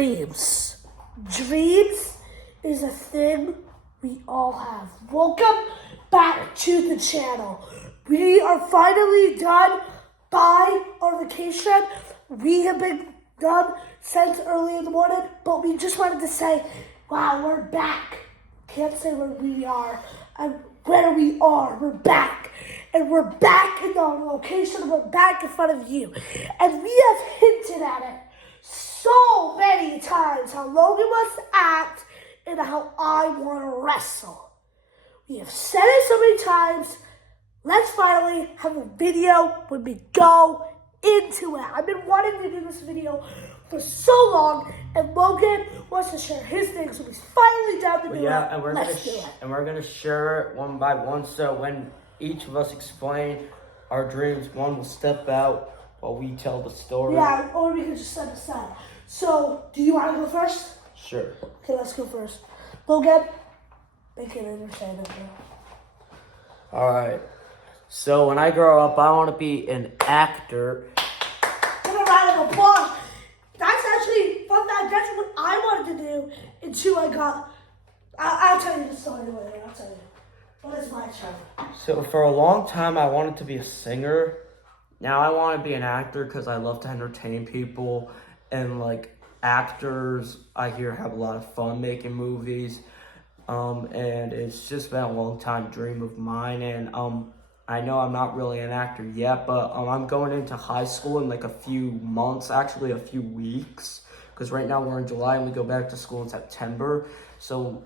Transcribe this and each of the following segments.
dreams. Dreams is a thing we all have. Welcome back to the channel. We are finally done by our vacation. We have been done since early in the morning, but we just wanted to say, wow, we're back. Can't say where we are and where we are. We're back. And we're back in our location. We're back in front of you. And we have hinted at it so many times how Logan wants to act and how I want to wrestle. We have said it so many times. Let's finally have a video when we go into it. I've been wanting to do this video for so long, and Logan wants to share his things, so he's finally down to do it. Yeah, and we're gonna share it one by one. So when each of us explain our dreams, one will step out while we tell the story. Yeah, or we can just set aside. So, do you want to go first? Sure. Okay, let's go first. Logan, make it understandable. All right. So when I grow up, I want to be an actor. Give a round of applause. That's actually fun fact. That's what I wanted to do until I got. I'll tell you the story later. I'll tell you. But it's my turn. So for a long time, I wanted to be a singer. Now I want to be an actor because I love to entertain people. And like actors, I hear have a lot of fun making movies. And it's just been a long time dream of mine. And I know I'm not really an actor yet, but I'm going into high school in like a few months, actually a few weeks. Because right now we're in July and we go back to school in September. So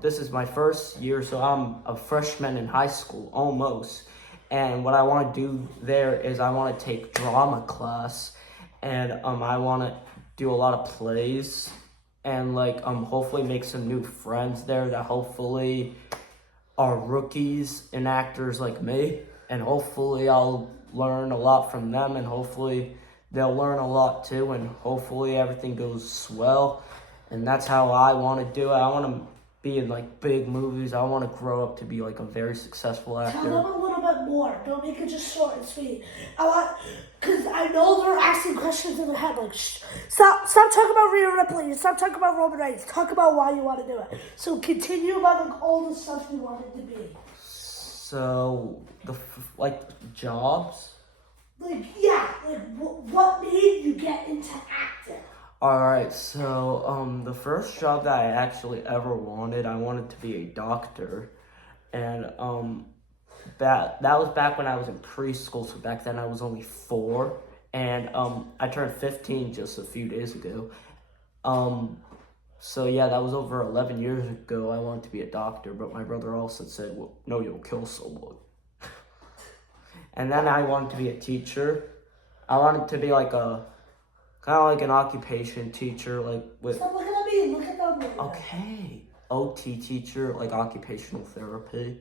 this is my first year, so I'm a freshman in high school, almost. And what I want to do there is I want to take drama class. And I want to do a lot of plays. And like hopefully make some new friends there that hopefully are rookies and actors like me. And hopefully I'll learn a lot from them. And hopefully they'll learn a lot too. And hopefully everything goes swell. And that's how I want to do it. I want to be in like big movies. I want to grow up to be like a very successful actor. Tell them a little bit more. Don't make it just short and sweet. Because I know they're asking questions in their head. Like, stop talking about Rhea Ripley. Stop talking about Roman Reigns. Talk about why you want to do it. So continue about like all the stuff you wanted to be. So like jobs. Like yeah, like what made you get into acting? Alright, so the first job that I actually ever wanted, I wanted to be a doctor. And that was back when I was in preschool, so back then I was only 4. And I turned 15 just a few days ago. So yeah, that was over 11 years ago. I wanted to be a doctor, but my brother also said, well, no, you'll kill someone. And then I wanted to be a teacher. I wanted to be like kind of like an occupation teacher, like with. Stop looking at me. Look at them. Okay, OT teacher, like occupational therapy.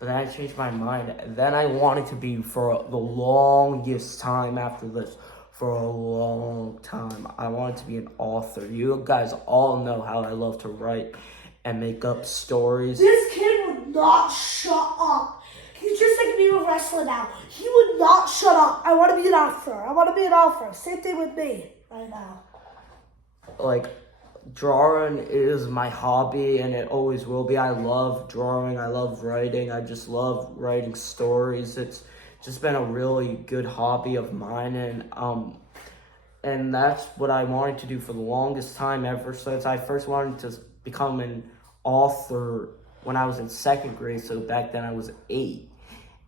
But then I changed my mind. Then I wanted to be for the longest time after this. For a long time, I wanted to be an author. You guys all know how I love to write and make up stories. This kid would not shut up. He's just like me with wrestling now. He would not shut up. I want to be an author. I want to be an author. Same thing with me right now. Like, drawing is my hobby, and it always will be. I love drawing. I love writing. I just love writing stories. It's just been a really good hobby of mine, and that's what I wanted to do for the longest time, ever since I first wanted to become an author when I was in 2nd grade. So back then I was 8.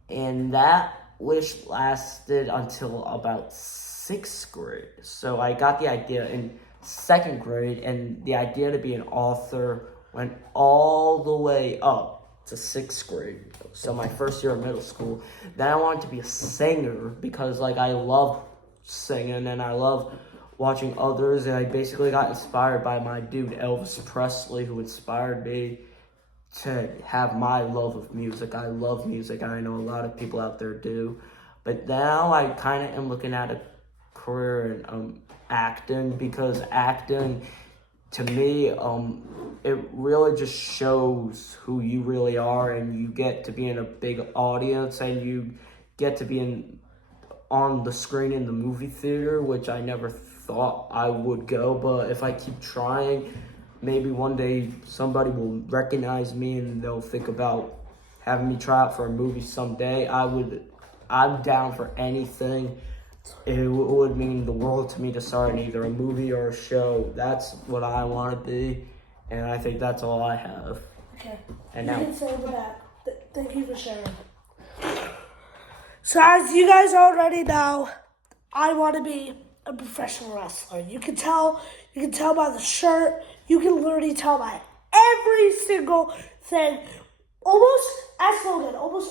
And that wish lasted until about 6th grade. So I got the idea in 2nd grade, and the idea to be an author went all the way up to 6th grade. So my first year of middle school. Then I wanted to be a singer because like I love singing and I love watching others, and I basically got inspired by my dude Elvis Presley, who inspired me to have my love of music. I love music, and I know a lot of people out there do. But now I kind of am looking at a career in acting, because acting, to me, it really just shows who you really are, and you get to be in a big audience, and you get to be on the screen in the movie theater, which I never thought I would go, but if I keep trying, maybe one day somebody will recognize me and they'll think about having me try out for a movie someday. I'm down for anything. It would mean the world to me to start in either a movie or a show. That's what I want to be, and I think that's all I have. Okay. And You now, can say that. Thank you for sharing. So as you guys already know, I want to be a professional wrestler. You can tell by the shirt. You can literally tell by every single thing. Almost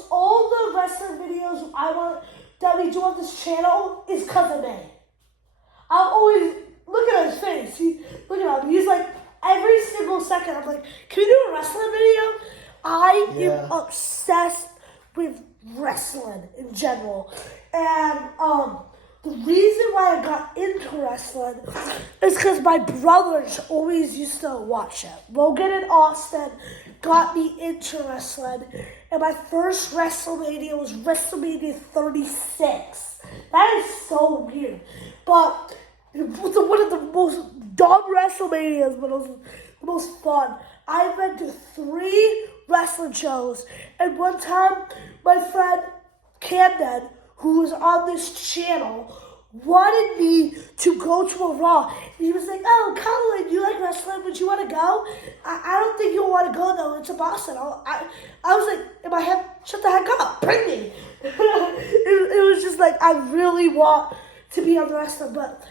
all the wrestling videos that we do on this channel is because of me. I'm always look at his face. Look at him. He's like every single second. I'm like, can we do a wrestling video? I am obsessed with wrestling in general, and the reason why I got into wrestling is because my brothers always used to watch it. Logan and Austin got me into wrestling, and my first WrestleMania was WrestleMania 36. That is so weird, but it was one of the most dumb WrestleManias, but it was the most fun. I've been to 3 wrestling shows, and one time my friend Camden, who was on this channel, wanted me to go to a Raw. And he was like, oh, Colin, you like wrestling? Would you want to go? I don't think you'll want to go, though. It's in Boston. I was like, in my head, shut the heck up. Bring me. it was just like, I really want to be on the wrestling. But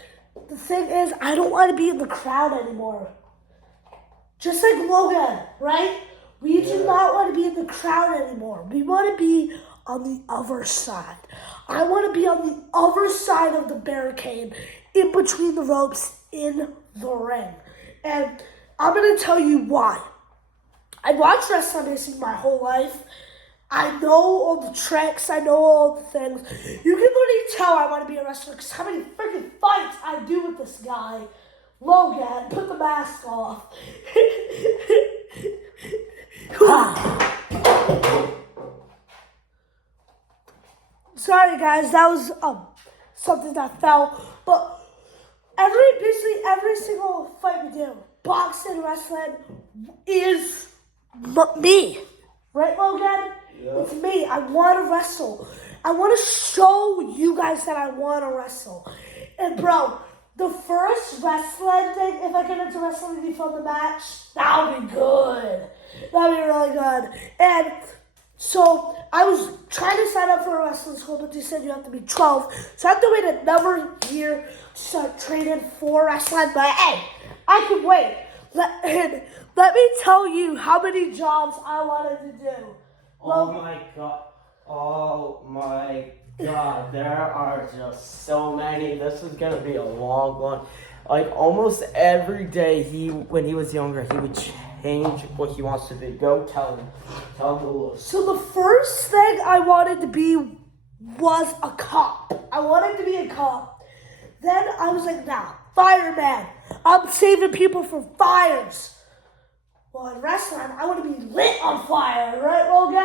the thing is, I don't want to be in the crowd anymore. Just like Logan, right? We do not want to be in the crowd anymore. We want to be on the other side. I want to be on the other side of the barricade, in between the ropes, in the ring. And I'm going to tell you why. I watched wrestling basically my whole life. I know all the tricks. I know all the things. You can literally tell I want to be a wrestler because how many freaking fights I do with this guy. Logan, put the mask off. Sorry guys, that was something that fell. But basically every single fight we do, boxing, wrestling, is me. Right, Logan? Yeah. It's me. I want to wrestle. I want to show you guys that I want to wrestle. And bro, the first wrestling thing, if I get into wrestling and you film the match, that would be good. That would be really good. And so I was trying to sign up for a wrestling school, but they said you have to be 12. So I have to wait another year to start training for wrestling. But hey, I can wait. Let me tell you how many jobs I wanted to do. Oh my God, there are just so many. This is gonna be a long one. Like almost every day when he was younger, he would change what he wants to be. Go tell him the list. So the first thing I wanted to be was a cop. I wanted to be a cop. Then I was like, nah, fireman. I'm saving people from fires. Well, in wrestling, I want to be lit on fire, right, Logan?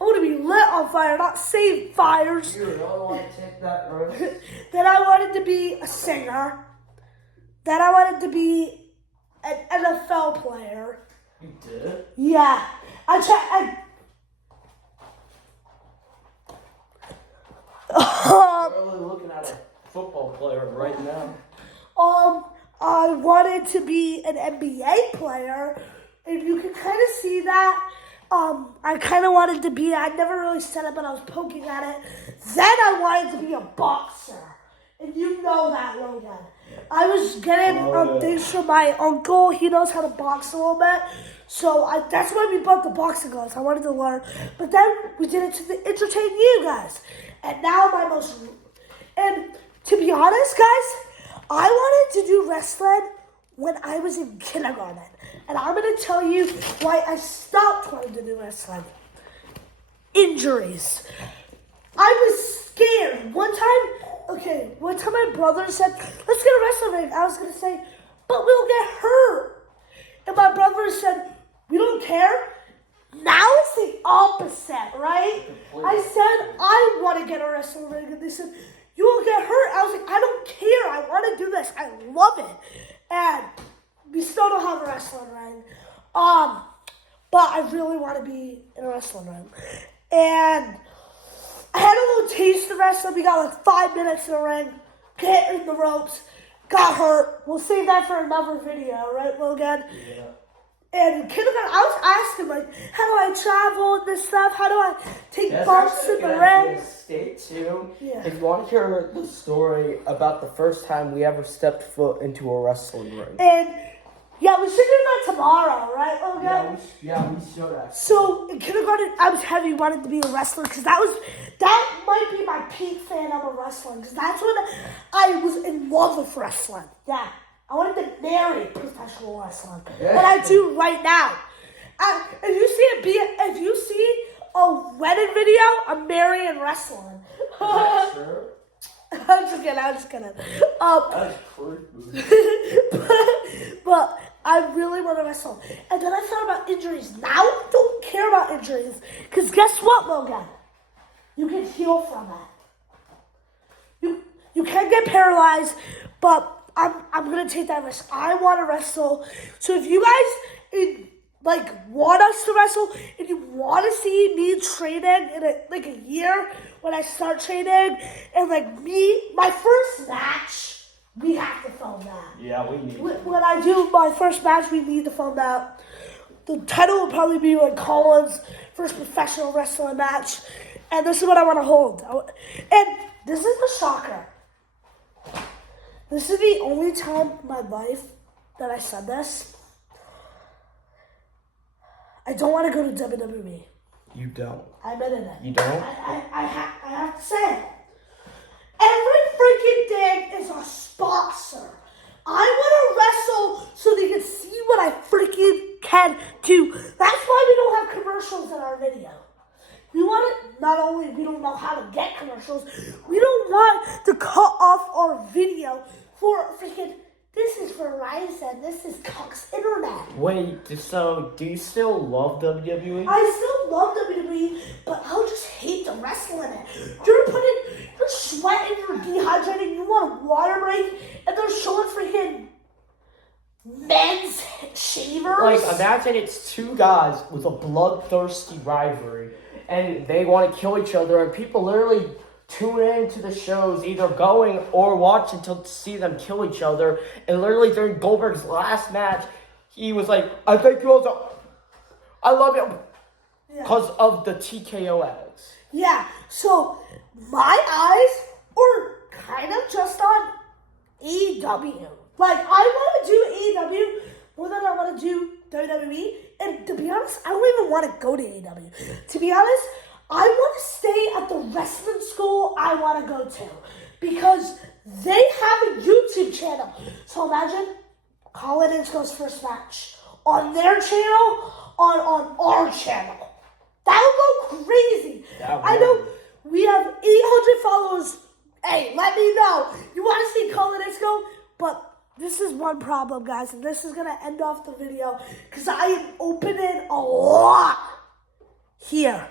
I want to be lit on fire, not save fires. You don't want to take that risk. Then I wanted to be a singer. Then I wanted to be an NFL player. You did? Yeah. I'm really looking at a football player right now. I wanted to be an NBA player. If you can kind of see that, I kind of wanted to be, I never really said it, but I was poking at it. Then I wanted to be a boxer. And you know that, Logan. I was getting things from my uncle. He knows how to box a little bit. So that's why we bought the boxing gloves. I wanted to learn. But then we did it to entertain you guys. And now and to be honest, guys, I wanted to do wrestling when I was in kindergarten. And I'm going to tell you why I stopped wanting to do wrestling. Injuries. I was scared. One time my brother said, let's get a wrestling ring. I was going to say, but we'll get hurt. And my brother said, we don't care. Now it's the opposite, right? I said, I want to get a wrestling ring. And they said, you would get hurt. I was like, I don't care. I want to do this. I love it. And we still don't have a wrestling ring. But I really want to be in a wrestling ring. And I had a little taste of wrestling. We got like 5 minutes in the ring, hitting the ropes, got hurt. We'll save that for another video, right, Logan? Yeah. And in kindergarten, I was asking, like, how do I travel and this stuff? How do I take bumps in the ring? Stay tuned. Yeah. If you want to hear the story about the first time we ever stepped foot into a wrestling ring. And, yeah, we should do that tomorrow, right, Logan? Yeah, we should actually. So, in kindergarten, I was heavy wanted to be a wrestler because that might be my peak fan of a wrestling because that's when I was in love with wrestling. Yeah. I wanted to marry professional wrestling, Yeah. but I do right now. If you see a wedding video, I'm marrying wrestling. Sure. I'm just kidding. That's creepy. But I really want to wrestle. And then I thought about injuries. Now I don't care about injuries. Because guess what, Logan? You can heal from that. You can get paralyzed, but I'm going to take that risk. I want to wrestle. So if you guys want us to wrestle and you want to see me training in a year when I start training and my first match, we have to film that. Yeah, we need. When I do my first match, we need to film that. The title will probably be like Colin's first professional wrestling match. And this is what I want to hold. And this is the shocker. This is the only time in my life that I said this. I don't want to go to WWE. You don't. I admitted it. You don't? I have to say it. Every freaking thing is a sponsor. I want to wrestle so they can see what I freaking can do. That's why we don't have commercials in our video. We want it, not only we don't know how to get commercials, we don't want to cut off our video for freaking, this is Verizon, this is Cox Internet. Wait, so do you still love WWE? I still love WWE, but I'll just hate the wrestling in it. You're sweating, you're dehydrated, you want a water break, and they're showing freaking men's shavers. Like, imagine it's two guys with a bloodthirsty rivalry, and they want to kill each other, and people literally tune into the shows, either going or watching to see them kill each other. And literally during Goldberg's last match, he was like, I think you also, I love you, because of the TKO edits. Yeah, so my eyes are kind of just on AEW. Like, I want to do AEW more than I want to do WWE. And to be honest, I don't even want to go to AEW. To be honest, I want to stay at the wrestling school I want to go to. Because they have a YouTube channel. So imagine Colin and Insko's first match on their channel, on our channel. That would go crazy. I know we have 800 followers. Hey, let me know. You want to see Colin and Insko? But this is one problem, guys, and this is going to end off the video because I am opening a lot here.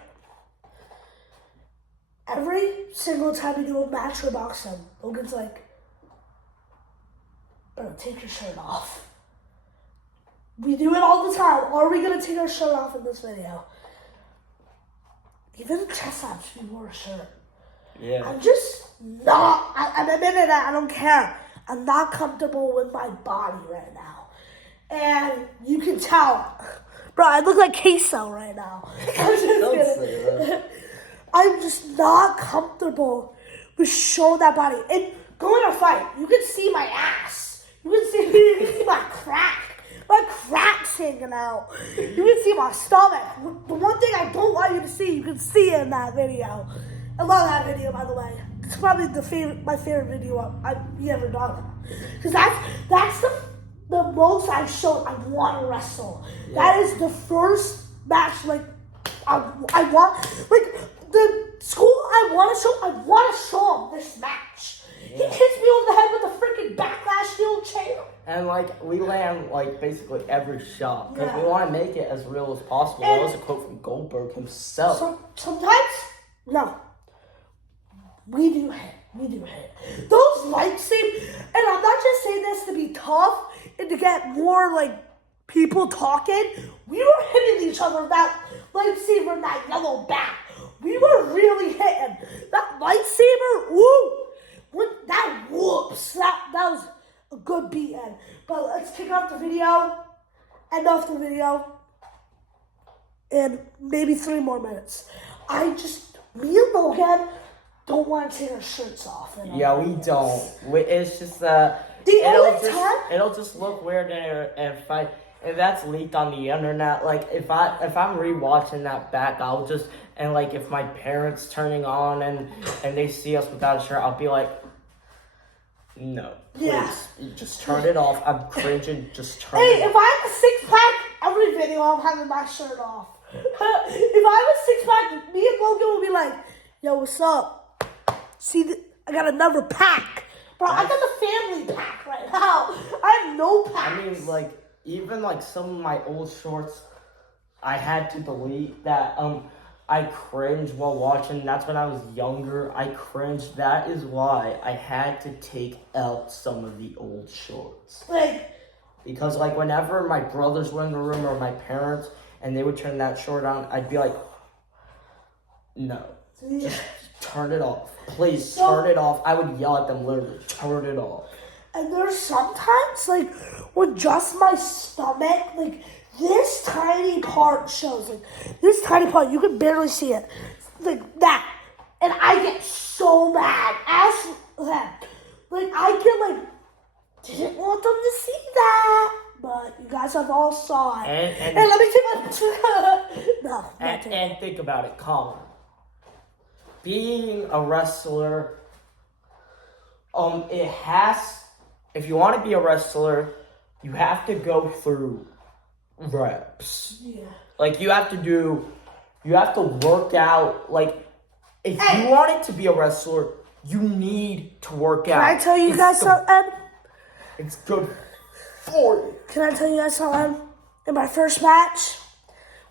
Every single time we do a match for boxing, Logan's like, bro, take your shirt off. We do it all the time. Are we going to take our shirt off in this video? Even in chest ups, we wore a shirt. Yeah. I'm just not, I'm admitting that I don't care. I'm not comfortable with my body right now. And you can tell. Bro, I look like queso right now. I'm just Don't kidding. say that. I'm just not comfortable with showing that body. And going to fight, you can see my ass. You can see my crack. My crack's hanging out. You can see my stomach. The one thing I don't want you to see, you can see it in that video. I love that video, by the way. It's probably my favorite video I've ever done. Because that's the most I've shown I want to wrestle. Yeah. That is the first match, like, I want, like, the school I want to show him this match. Yeah. He hits me over the head with a freaking backlash shield chair. And, like, we land, like, basically every shot. Because we want to make it as real as possible. And that was a quote from Goldberg himself. Sometimes, no. We do hit. We do hit. Those lightsabers, and I'm not just saying this to be tough and to get more like people talking. We were hitting each other with that lightsaber and that yellow bat. We were really hitting. That lightsaber, woo! That whoops. That was a good beating. But let's kick off the video. End off the video. In maybe 3 more minutes. Me and Logan don't want to take our shirts off. Yeah, we don't. It's just that it'll just look weird if that's leaked on the internet. Like if I'm rewatching that back, I'll just and like if my parents turning on and they see us without a shirt, I'll be like, no, please, just turn it off. I'm cringing. Just turn it off. Hey, if I have a 6-pack, every video I'm having my shirt off. If I have a 6-pack, me and Logan will be like, yo, what's up? See, I got another pack. Bro, I got the family pack right now. I have no packs. I mean, like, even, like, some of my old shorts, I had to delete that, I cringed while watching. That's when I was younger. I cringed. That is why I had to take out some of the old shorts. Because, like, whenever my brothers were in the room or my parents, and they would turn that short on, I'd be like, no. Just turn it off. Please, turn it off. I would yell at them literally, turn it off. And there's sometimes, like, when just my stomach, like, this tiny part shows, like, this tiny part, you can barely see it. Like, that. And I get so mad. As that. Like, I get, like, didn't want them to see that. But you guys have all saw it. And let me take my... No. And think about it, Colin. Being a wrestler, if you want to be a wrestler, you have to go through reps. Yeah. Like, you have to work out. Like, if you wanted to be a wrestler, you need to work out. Can I tell you guys something? It's good for you. Can I tell you guys something? In my first match,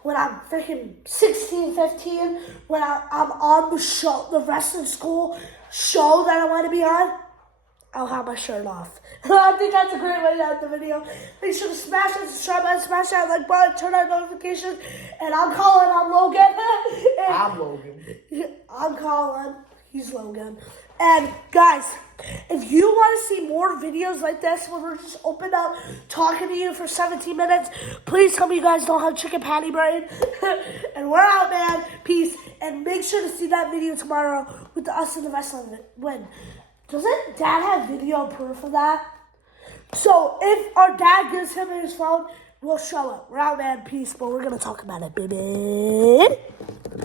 when I'm freaking 16, 15, when I'm on the show, the wrestling school show that I want to be on, I'll have my shirt off. I think that's a great way to end the video. Make sure to smash that subscribe button, smash that like button, turn on notifications. And I'm Colin, I'm Logan. I'm Logan. I'm Colin, he's Logan. And guys, if you want to see more videos like this where we're just open up talking to you for 17 minutes, please tell me you guys don't have chicken patty brain. And we're out, man. Peace. And make sure to see that video tomorrow with us in the wrestling win. Doesn't Dad have video proof of that? So if our dad gives him his phone, we'll show it. We're out, man. Peace. But we're going to talk about it, baby.